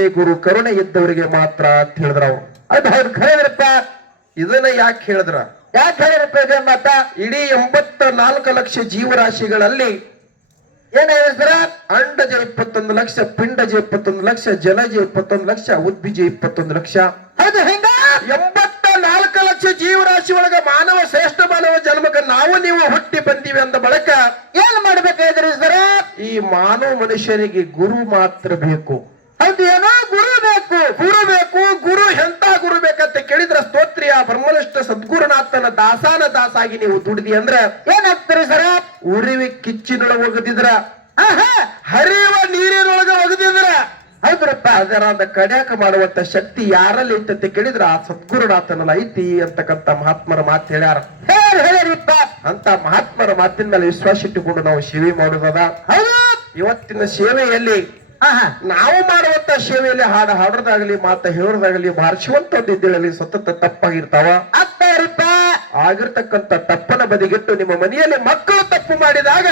ಮೇಲೆ ಗುರು ಕರುಣೆ ಇದ್ದವರಿಗೆ ಮಾತ್ರ ಅಂತ ಹೇಳಿದ್ರ ಅವ್ರು. ಅದು ಹೌದು ಖರೇದ್ರಪ್ಪ. ಇದನ್ನ ಯಾಕೆ ಹೇಳಿದ್ರ? ಯಾಕೆ ಹೇಳಿರಪ್ಪ ಇದೇ ಮಾತ? ಇಡೀ 84 ಲಕ್ಷ ಜೀವರಾಶಿಗಳಲ್ಲಿ ಏನ್ ಹೇಳಿದ್ರ? ಅಂಡಜ 21 ಲಕ್ಷ, ಪಿಂಡಜ 21 ಲಕ್ಷ, ಜಲಜ 21 ಲಕ್ಷ, ಉದ್ಭಿಜ 21 ಲಕ್ಷ. ಹೌದು ಹಿಂಗ 84 ಲಕ್ಷ ಜೀವರಾಶಿ ಒಳಗ ಮಾನವ ಶ್ರೇಷ್ಠ ಮಾನವ ಜನ್ಮಕ್ಕೆ ನಾವು ನೀವು ಹುಟ್ಟಿ ಬಂದೀವಿ ಅಂದ ಬಳಕ ಏನ್ ಮಾಡ್ಬೇಕಾದ್ರೆ ಸರ? ಈ ಮಾನವ ಮನುಷ್ಯರಿಗೆ ಗುರು ಮಾತ್ರ ಬೇಕು. ಹೌದು ಏನೋ ಗುರು ಬೇಕು. ಗುರು ಬೇಕು. ಗುರು ಎಂತ ಗುರು ಬೇಕಂತ ಕೇಳಿದ್ರ ಸ್ತೋತ್ರಿಯ ಬ್ರಹ್ಮನಿಷ್ಠ ಸದ್ಗುರುನಾಥನ ದಾಸಾನ ದಾಸಾಗಿ ನೀವು ದುಡಿದಿ ಅಂದ್ರ ಏನಾಗ್ತಾರೆ ಸರ? ಉರಿವಿ ಕಿಚ್ಚಿನೊಳಗೆ ಒಗದಿದ್ರ, ಆಹಾ ಹರಿಯುವ ನೀರಿನೊಳಗೆ ಒಗದಿದ್ರ ಹೌದ್ರಪ್ಪ. ಅದರ ಕಡ್ಯಾಕ ಮಾಡುವಂತ ಶಕ್ತಿ ಯಾರಲ್ಲಿ ಐತಂತ ಕೇಳಿದ್ರ ಆ ಸದ್ಗುರುನಾಥನಲ್ಲಿ ಐತಿ ಅಂತಕ್ಕಂತ ಮಹಾತ್ಮರ ಮಾತು ಹೇಳ್ಯಾರ. ಹೇಳಿರಿಪ್ಪ. ಅಂತ ಮಹಾತ್ಮರ ಮಾತಿನ ಮೇಲೆ ವಿಶ್ವಾಸ ಇಟ್ಟುಕೊಂಡು ನಾವು ಸೇವೆ ಮಾಡುವುದದ. ಹೌದು ಇವತ್ತಿನ ಸೇವೆಯಲ್ಲಿ ಆಹಾ ನಾವು ಮಾಡುವಂತ ಸೇವೆಯಲ್ಲಿ ಹಾಡು ಹಾಡೋದಾಗಲಿ ಮಾತ ಹೇಳೋದಾಗಲಿ ಭಾರಿಸುವಂತ ಒಂದು ಇದ್ದೇಳಲ್ಲಿ ಸತತ ತಪ್ಪಾಗಿರ್ತಾವ. ಆಗ್ತಾರಿಪ್ಪ. ಆಗಿರ್ತಕ್ಕಂಥ ತಪ್ಪನ ಬದಿಗಿಟ್ಟು ನಿಮ್ಮ ಮನೆಯಲ್ಲಿ ಮಕ್ಕಳು ತಪ್ಪು ಮಾಡಿದಾಗ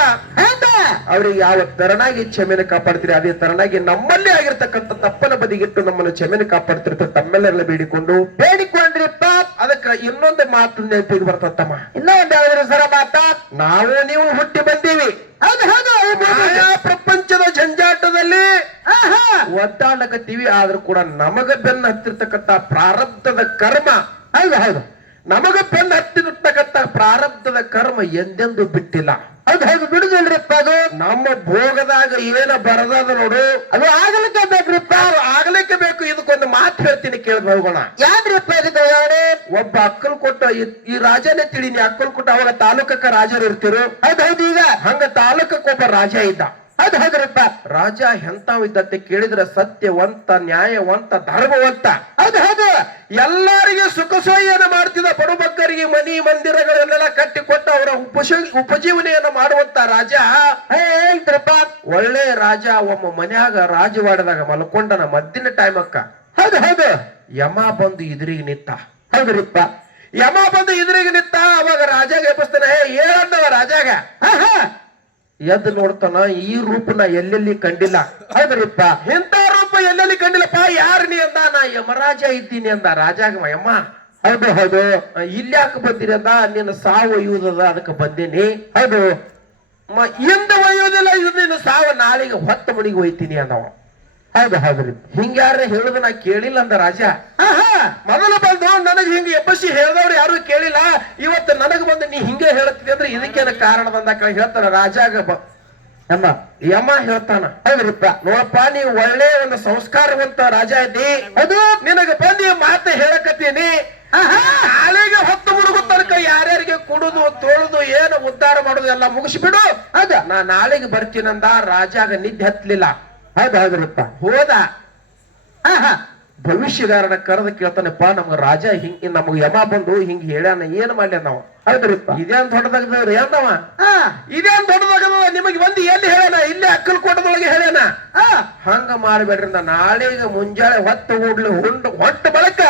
ಅವ್ರಿಗೆ ಯಾವ ತರನಾಗಿ ಕ್ಷಮೆನ ಕಾಪಾಡ್ತೀರಿ ಅದೇ ತರನಾಗಿ ನಮ್ಮಲ್ಲಿ ಆಗಿರ್ತಕ್ಕಂಥ ತಪ್ಪನ ಬದಿಗಿಟ್ಟು ನಮ್ಮನ್ನು ಕ್ಷಮೆನ ಕಾಪಾಡ್ತಿರ್ತಾರೆ. ತಮ್ಮೆಲ್ಲರೆಲ್ಲ ಬೇಡಿಕೊಂಡ್ರಿಪ್ಪ. ಅದಕ್ಕ ಇನ್ನೊಂದು ಮಾತು ನೆನಪಿಗೆ ಬರ್ತತ್ತಮ್ಮ. ಇನ್ನೊಂದು ಹೇಳಿದ್ರು ಸರ ಮಾತ? ನಾವು ನೀವು ಹುಟ್ಟಿ ಬಂದೀವಿ. ಹೌದು ಹೌದು ಪ್ರಪಂಚದ ಜಂಜಾಟದಲ್ಲಿ ಒದ್ದಾಡಕತ್ತೀವಿ. ಆದ್ರೂ ಕೂಡ ನಮಗ ಬೆನ್ನ ಹತ್ತಿರ್ತಕ್ಕಂಥ ಪ್ರಾರಬ್ಧದ ಕರ್ಮ, ಹೌದು ಹೌದು ನಮಗ ಬೆನ್ನ ಹತ್ತಿರ್ತಕ್ಕಂಥ ಪ್ರಾರಬ್ಧದ ಕರ್ಮ ಎಂದೆಂದು ಬಿಟ್ಟಿಲ್ಲ. ಹೌದು ಹೌದು ಬಿಡುದಿಲ್ರಿಪ್ಪ. ಅದು ನಮ್ಮ ಭೋಗದಾಗ ಏನ ಬರದದ ನೋಡು, ಅದು ಆಗಲಿಕ್ಕೆ ಬೇಕ್ರಿಪ್ಪ. ಆಗ್ಲಿಕ್ಕೆ ಬೇಕು. ಇದಕ್ಕೊಂದು ಮಾತು ಹೇಳ್ತೀನಿ, ಕೇಳಿದ್ ಹೋಗೋಣ. ಯಾವ್ದ್ರಿಪ್ಪ ಇದಕ್ಕೆ? ಒಬ್ಬ ಅಕ್ಕಲ್ ಕೊಟ್ಟ ಈ ರಾಜನೇ ತಿಳಿನಿ. ಅಕ್ಕಲ್ ಕೊಟ್ಟ ಅವಾಗ ತಾಲೂಕಕ್ಕ ರಾಜರು ಇರ್ತಿರು. ಹೌದು ಹೌದು ಈಗ ಹಂಗ ತಾಲೂಕಕ್ಕೆ ಒಬ್ಬ ರಾಜ ಇದ್ದ. ಹೌದು ಹೌದ್ರಿಪ್ಪ. ರಾಜ ಎಂತಾವ್ ಇದ್ದಂತೆ ಕೇಳಿದ್ರೆ ಸತ್ಯವಂತ, ನ್ಯಾಯವಂತ, ಧರ್ಮವಂತ. ಹೌದು ಹೌದು ಎಲ್ಲರಿಗೆ ಸುಖ ಸೋಯನ ಮಾಡ್ತಿದ್ದ. ಬಡಬಗ್ಗರಿಗೆ ಮನಿ ಮಂದಿರಗಳನ್ನೆಲ್ಲ ಕಟ್ಟಿಕೊಟ್ಟು ಅವರ ಉಪಜೀವನೆಯನ್ನ ಮಾಡುವಂತ ರಾಜ. ಹೇಳ್ತ್ರಪ್ಪ. ಒಳ್ಳೆ ರಾಜ ಒಮ್ಮ ಮನ್ಯಾಗ ರಾಜವಾಡದಾಗ ಮಲ್ಕೊಂಡನ ಮದ್ದಿನ ಟೈಮ್ ಅಕ್ಕ. ಹೌದು ಹೌದು ಯಮ ಬಂದು ಎದುರಿಗೆ ನಿಂತ. ಹೌದ್ರಿಪ್ಪ. ಯಮ ಬಂದು ಎದುರಿಗೆ ನಿಂತ. ಅವಾಗ ರಾಜಾಗ ಎಬ್ಬಿಸ್ತಾನೆ, ಹೇಳಂದವ ರಾಜಾಗ. ಎದ್ದು ನೋಡ್ತಾನ, ಈ ರೂಪನ ಎಲ್ಲೆಲ್ಲಿ ಕಂಡಿಲ್ಲ. ಹೌದ್ರಿಪ್ಪ. ಇಂಥ ರೂಪ ಎಲ್ಲೆಲ್ಲಿ ಕಂಡಿಲ್ಲಪ್ಪ. ಯಾರು ನೀ ಅಂದ? ನಾ ಯಮರಾಜ ಇದ್ದೀನಿ ಅಂದ ರಾಜಾಗ. ಯಮ್ಮ ಹೌದು ಹೌದು ಇಲ್ಲಿ ಯಾಕೆ ಬಂದಿರಿ ಅಂದ? ನಿನ್ನ ಸಾವು ಒಯ್ಯುವುದದ, ಅದಕ್ಕೆ ಬಂದೀನಿ. ಹೌದು ಇಂದ ಒಯ್ಯೋದಿಲ್ಲ, ಇದು ನಿನ್ನ ಸಾವು ನಾಳೆಗೆ ಹೊತ್ತ ಮಣಿಗೆ ಒಯ್ತೀನಿ ಅಂದವ. ಹೌದು ಹೌದ್ರಿ. ಹಿಂಗ್ಯಾರ ಹೇಳುದು ನಾ ಕೇಳಿಲ್ಲ ಅಂದ ರಾಜ. ಮೊದಲು ಬಂದು ನನಗ್ ಹಿಂಗ ಎಬ್ಬಸಿ ಹೇಳ್ದವ್ರು ಯಾರು ಕೇಳಿಲ್ಲ. ಇವತ್ತು ನನಗ್ ಬಂದು ನೀ ಹಿಂಗೆ ಹೇಳ್ತಿದ್ದೆ ಅಂದ್ರೆ ಇದಕ್ಕೇನ ಕಾರಣದಂದ ಹೇಳ್ತಾನ ರಾಜಾಗ. ನಮ್ಮ ಯಮ ಹೇಳ್ತಾನ, ಹೌದ್ರಿಪ್ಪ. ನೋಡಪ್ಪ, ನೀವು ಒಳ್ಳೆ ಒಂದು ಸಂಸ್ಕಾರವಂತ ರಾಜ ಇದ್ದಿ. ಅದು ನಿನಗ ಬಂದು ಮಾತು ಹೇಳಕತ್ತೀನಿ. ನಾಳೆಗೆ ಹೊತ್ತು ಮುಳುಗು ತನಕ ಯಾರ್ಯಾರಿಗೆ ಕುಡುದು ತೋಳುದು ಏನು ಉದ್ಧಾರ ಮಾಡೋದು ಎಲ್ಲ ಮುಗಿಸ್ಬಿಡು. ಹೌದ ನಾ ನಾಳೆಗೆ ಬರ್ತೀನಂದ. ರಾಜಾಗ ನಿದ್ದೆ ಹತ್ಲಿಲ್ಲ. ಹೌದು ಹೌದ್ರಿಪ್ಪ. ಹೋದ. ಭವಿಷ್ಯಗಾರನ ಕರೆದ ಕೇಳ್ತಾನಪ್ಪ, ನಮ್ಗ ರಾಜ ಹಿಂಗ್ ನಮಗ ಯಮ ಬಂದು ಹಿಂಗ್ ಹೇಳ್ಯಾನ, ಏನ್ ಮಾಡ್ಯ ನಾವು? ಹೌದ್ರಿಪ್ಪ. ಇದೇನ್ ದೊಡ್ಡದಾಗದವ್ರಿ ಅಂದವ. ಇದೇನ್ ದೊಡ್ಡದಾಗದ? ನಿಮಗೆ ಬಂದು ಎಲ್ಲಿ ಹೇಳ್ಯಾನ? ಇಲ್ಲೇ ಅಕ್ಕಲ್ಕೋಟದೊಳಗೆ ಹೇಳ್ಯಾನ. ಹಂಗ ಮಾಡ್ಬೇಡ್ರಿ. ನಾಳೆಗೆ ಮುಂಜಾನೆ ಹೊತ್ತು ಓಡ್ಲಿ ಹೊಟ್ಟ ಬಳಕ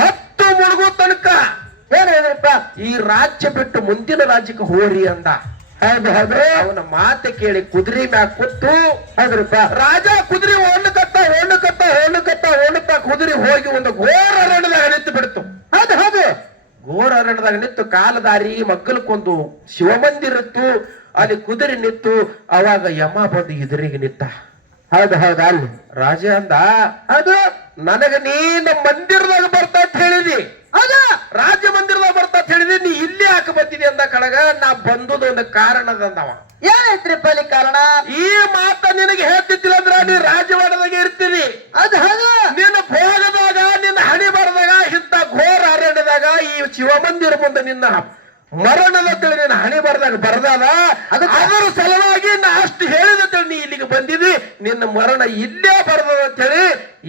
ಹೊತ್ತು ಮುಳುಗು ತನಕ ಏನ್ ಹೇಳಿದ್ರಪ್ಪ? ಈ ರಾಜ್ಯ ಬಿಟ್ಟು ಮುಂದಿನ ರಾಜ್ಯಕ್ಕೆ ಹೋರಿ ಅಂದ. ಹೌದು ಹೌದ್ರಿ. ಅವನ ಮಾತು ಕೇಳಿ ಕುದುರೆ ಮ್ಯಾಗ ಕೂತು, ಹೌದ್ರಿಪ್ಪ, ರಾಜ ಕುದುರೆ ಓಣಕತ್ತ ಕುದುರೆ ಹೋಗಿ ಒಂದು ಘೋರ ಅರಣ್ಯದಾಗ ನಿಂತು ಬಿಡ್ತು. ಹೌದು ಹೌದು ಘೋರ ಅರಣ್ಯದಾಗ ನಿಂತು ಕಾಲದಾರಿ ಮಗ್ಗಲಕ್ಕೊಂದು ಶಿವಮಂದಿರ ಇತ್ತು. ಅಲ್ಲಿ ಕುದುರೆ ನಿಂತು. ಅವಾಗ ಯಮ ಬಂದು ಎದುರಿಗೆ ನಿಂತ. ಹೌದು ಹೌದು ಅಲ್ಲಿ ರಾಜ ಅಂದ, ಅದು ನನಗ ನೀನ ಮಂದಿರದಾಗ ಬರ್ತಾ ಅಂತ ಹೇಳಿದಿ. ಅದ ರಾಜ್ಯ ಮಂದಿರದಾಗ ಬರ್ತಾ ಅಂತ ಹೇಳಿದಿ. ನೀ ಇಲ್ಲಿ ಯಾಕೆ ಬಂದಿದಿ ಅಂದ ಕಳಗ. ನಾ ಬಂದುದು ಒಂದು ಕಾರಣದಂದವ. ಏನೈತ್ರಿಪ್ಪ ಅಲ್ಲಿ ಕಾರಣ? ಈ ಮಾತ ನಿನಗೆ ಹೇಳ್ತಿದ್ದಿಲ್ಲ ಅಂದ್ರ ನೀ ರಾಜವಾಡದಾಗ ಇರ್ತೀರಿ. ಅದು ಹೌದು. ನಿನ್ನ ಭೋಗದಾಗ, ನಿನ್ನ ಹಣಿ ಬರದಾಗ, ಇಂತ ಘೋರ ಅರಣ್ಯದಾಗ ಈ ಶಿವಮಂದಿರ ಮುಂದೆ ನಿನ್ನ ಮರಣದ ತಿಳಿ ನಿನ್ನ ಹಣಿ ಬರದಾಗ ಬರದಾದ. ಅದರ ಸಲುವಾಗಿ ನಾ ಅಷ್ಟು ಹೇಳಿದ ತಿಳಿ ನೀ ಇಲ್ಲಿಗೆ ಬಂದಿದಿ. ನಿನ್ನ ಮರಣ ಇಲ್ಲೇ ಬರದದ ಅಂತೇಳಿ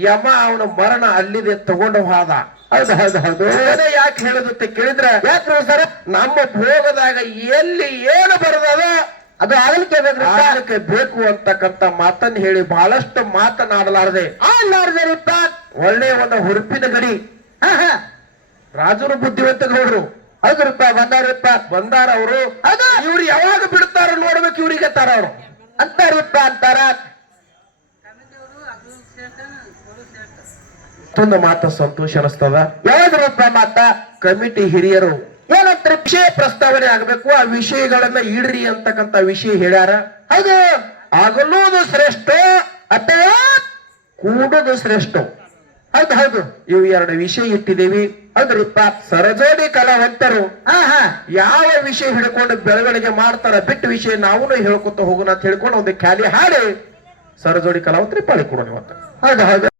ಯಮ ಅವನ ಮರಣ ಅಲ್ಲಿದೆ ತಗೊಂಡು ಹೋದ. ಹೌದು ಹೌದು ಹೌದು. ಯಾಕೆ ಹೇಳುದಂತ ಕೇಳಿದ್ರೆ, ಯಾಕ್ರಿ ಸರ್? ನಮ್ಮ ಭೋಗದಾಗ ಎಲ್ಲಿ ಏನು ಬರದದ ಅದು ಆಗಲಿಕ್ಕೆ ಬೇಕು ಅಂತಕ್ಕಂತ ಮಾತನ್ನ ಹೇಳಿ ಬಹಳಷ್ಟು ಮಾತನಾಡಲಾರದೆ ಆಡ್ಲಾರ್ದರಿಪ್ಪ. ಒಳ್ಳೆ ಒಂದು ಹುರುಪಿನ ಗಡಿ. ರಾಜರು ಬುದ್ಧಿವಂತ ಗೌಡ್ರು. ಹೌದ್ರಿಪ್ಪ. ಬಂದಾರ ಅವರು. ಇವ್ರು ಯಾವಾಗ ಬಿಡ್ತಾರ ನೋಡ್ಬೇಕು, ಇವ್ರಿಗೆ ತಾರ ಅವರು ಅಂತಾರಿಪ್ಪ ಅಂತಾರ. ಮತ್ತೊಂದು ಮಾತು ಸಂತೋಷ ಅನಿಸ್ತದ. ಯಾವ್ದ್ರಪ್ಪ ಮಾತ? ಕಮಿಟಿ ಹಿರಿಯರು ಏನಂತ್ರಿ? ವಿಷಯ ಪ್ರಸ್ತಾವನೆ ಆಗಬೇಕು, ಆ ವಿಷಯಗಳನ್ನ ಇಡ್ರಿ ಅಂತಕ್ಕಂತ ವಿಷಯ ಹೇಳ್ಯಾರ. ಹೌದು. ಆಗಲೂದು ಶ್ರೇಷ್ಠ ಅಥವಾ ಕೂಡುದು ಶ್ರೇಷ್ಠ. ಹೌದು ಹೌದು. ಇವು ಎರಡು ವಿಷಯ ಇಟ್ಟಿದ್ದೀವಿ. ಹೌದ್ರಿಪ್ಪ. ಸರಜೋಡಿ ಕಲಾವಂತರು ಹಾ ಹಾ. ಯಾವ ವಿಷಯ ಹಿಡ್ಕೊಂಡು ಬೆಳವಣಿಗೆ ಮಾಡ್ತಾರ, ಬಿಟ್ಟ ವಿಷಯ ನಾವು ಹೇಳ್ಕೊತ ಹೋಗೋಣ ಅಂತ ಹೇಳ್ಕೊಂಡು ಒಂದು ಖ್ಯಾಲಿ ಹಾಡಿ ಸರಜೋಡಿ ಕಲಾವಂತರಿಗೆ ಪಾಳಿ ಕೊಡೋಣ ಇವತ್ತು. ಹೌದು ಹೌದು.